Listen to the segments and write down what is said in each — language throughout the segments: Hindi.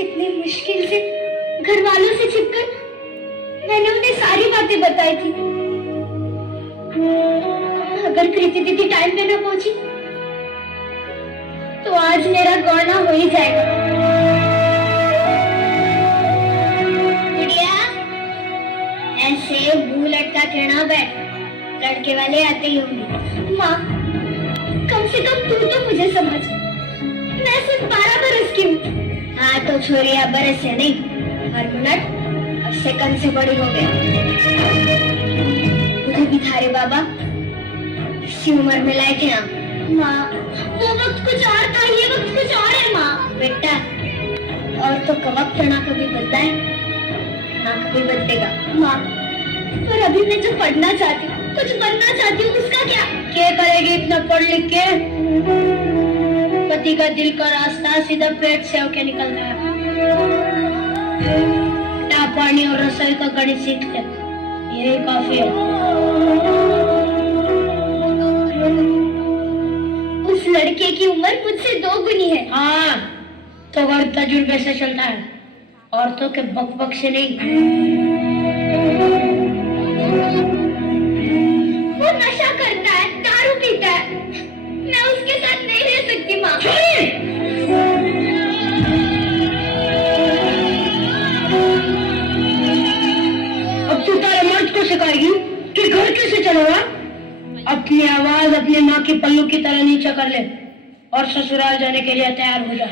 इतनी मुश्किल से घर वालों से छिपकर मैंने उन्हें सारी बातें बताई थी। अगर कृति दीदी टाइम पे ना पहुंची तो आज मेरा गौना हो ही जाएगा। गुड़िया, ऐसे मुंह लटका के ना बैठ, लड़के वाले आते ही होंगे। माँ, कम से कम तू तो मुझे समझ, मैं सिर्फ 12 बरस की हूँ। हाँ तो छोरिया बरस से नहीं, हर मिनट और सेकंड से बड़ी हो गई। मुझे भी थारे बाबा इसी उम्र में लाए थे हम। माँ, वो वक्त कुछ और था, ये वक्त कुछ और है माँ। बेटा, और तो वक्त ना कभी बदला है ना कभी बदलेगा। माँ, पर अभी मैं जो पढ़ना चाहती हूँ, कुछ बनना चाहती हूँ, उसका क्या करेगी इतना पढ़ लिख के? पति का दिल का रास्ता सीधा पेट से होके निकलता है। पानी और रसोई का गणित सीख ले, यही काफी है। उस लड़के की उम्र मुझसे 2 गुनी है। हाँ, तो गौर तजुर्बे से चलता है, औरतों के बक से नहीं। वो नशा करता है, दारू पीता है, मैं उसके साथ नहीं रह सकती माँ। अब तू तारे मर्द को सिखाएगी कि घर कैसे चलेगा? अपनी आवाज अपनी माँ की पल्लू की तरह नीचा कर ले और ससुराल जाने के लिए तैयार हो जा।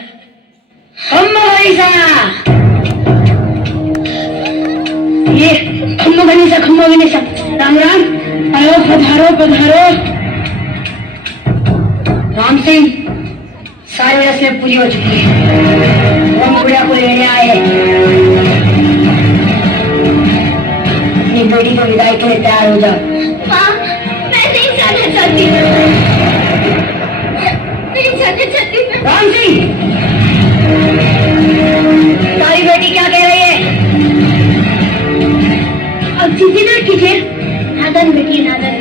ये खम्मा गनीसा, राम राम, आयो पधारो पधारो। राम सिंह, सारी रस्में पूरी हो चुकी है, हम गुड़िया को लेने आए हैं। अपनी बेटी को विदाई के लिए तैयार हो जाओ। माँ, मैं नहीं जाना चाहती, नहीं जाना चाहती। राम सिंह, तारी बेटी क्या कह रही है? अब जीती ना, ठीक है? नादन बेटी नादन,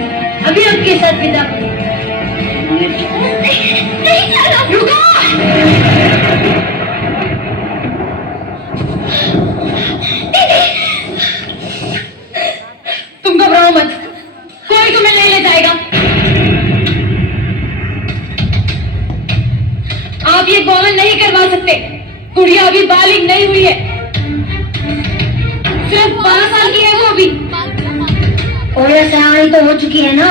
अभी आपके साथ विदा। नहीं जाना। रुको। दीदी, तुम घबराओ मत, कोई तुम्हें ले ले जाएगा। आप ये गौन नहीं करवा सकते, गुड़िया अभी बालिग नहीं हुई है, सिर्फ 12 साल की है वो अभी। और सयानी तो हो चुकी है ना,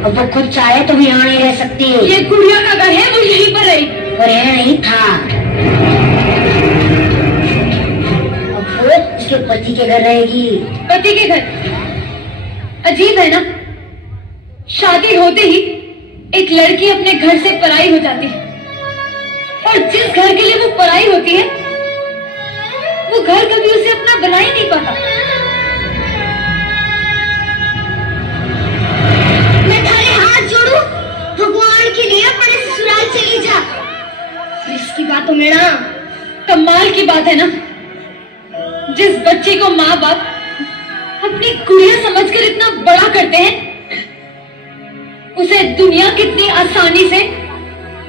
अब वो खुद चाहे तो भी यहाँ नहीं रह सकती। ये गुड़िया का घर है, वो यहीं पर रही। पर है नहीं था, अब वो उसके पति के घर रहेगी। पति के घर? अजीब है ना, शादी होते ही एक लड़की अपने घर से पराई हो जाती है, और जिस घर के लिए वो पराई होती है वो घर कभी उसे अपना बना ही नहीं पाता। मैं थारे हाथ जोड़ू, भगवान के लिए अपने ससुराल चली जा। इसकी बात तो मेरा कमाल की बात है ना, जिस बच्चे को माँ बाप अपनी गुड़िया समझकर इतना बड़ा करते हैं, उसे दुनिया कितनी आसानी से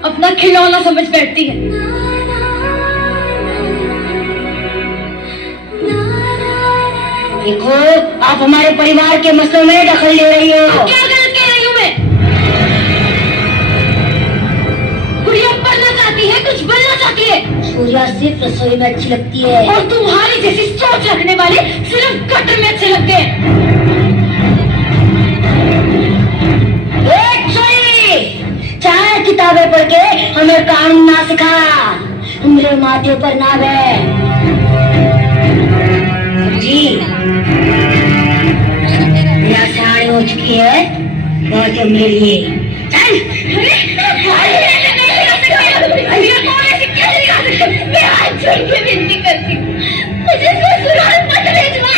अपना खिलौना समझ बैठती है। देखो, आप हमारे परिवार के मसलों में दखल ले रही हो। क्या गलत कह रही हूँ मैं? गुड़िया पढ़ना चाहती है, कुछ बनना चाहती है। सूर्या सिर्फ रसोई में अच्छी लगती है, और तुम्हारी जैसी सोच रखने वाले सिर्फ गटर में अच्छे लगते हैं। चाहे किताबें पढ़ के हमें कानून ना सिखा, मेरे माथे पर ना बैठ जी। मेरा सयानी हो चुकी है, बहुत है मेरे लिए। चल। मैं हाथ जोड़ के विनती करती हूँ, मुझे ससुराल मत ले जाओ।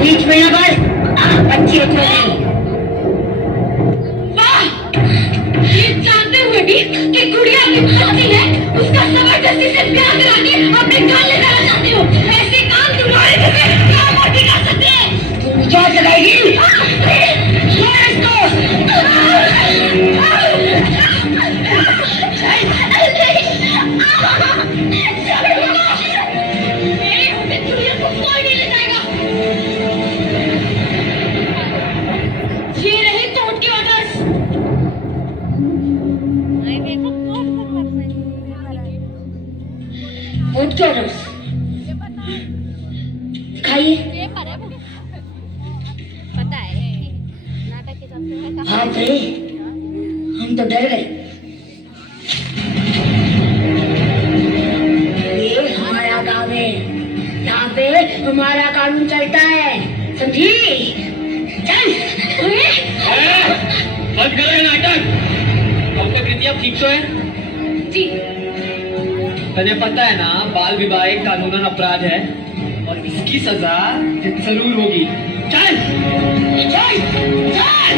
बीच में ना बस, अच्छी अच्छी। जानते हुए भी कि गुड़िया की बच्ची है, उसका जबरदस्ती से ब्याह करा के अपने घर ले जाना चाहते हो। ऐसे काम तुम्हारे जैसे क्या मोटी कर सकते हैं? तुम विचार चलाएगी? कलर्स दिखाइए। पता है नाटक के सबसे हाँ रे, हम तो डर गए। ये हमारा गाँव है, यहाँ पे हमारा कानून चलता है, समझी? चल बंद करो ये नाटक। डॉक्टर कृति अब ठीक तो है? जी। तुम्हें पता है ना, बाल विवाह एक कानूनन अपराध है और इसकी सजा जरूर होगी। चल चल चल।